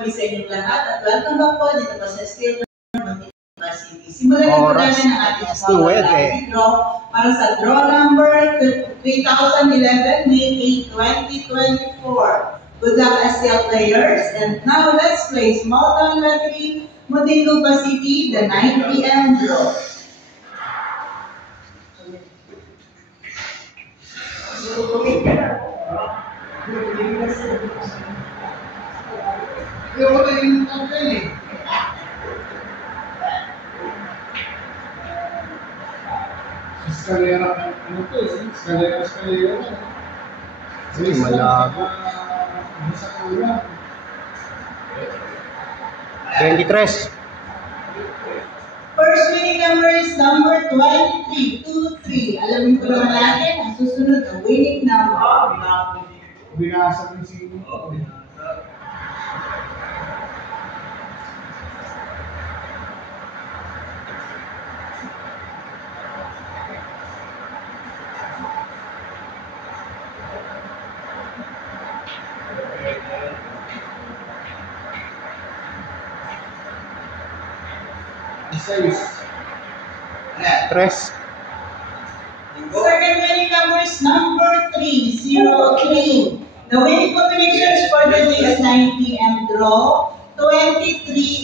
muli sa inyong lahat at welcome back po dito po sa Steel Muntinlupa City. Simulan na po namin ang ating small lucky draw para sa draw number 3011 May 8, 2024. Good luck STL players, and now let's play small town lottery Muntinlupa City, the 9 PM draw. Escalera, ano to? Escalera. Sige, malabo. 23. First winning number is number 23. Alamin ko naman natin ang susunod na winning number. Binasa ng sino. Tres. Second winning number is number 303. The winning combinations for the day is 9 PM draw 23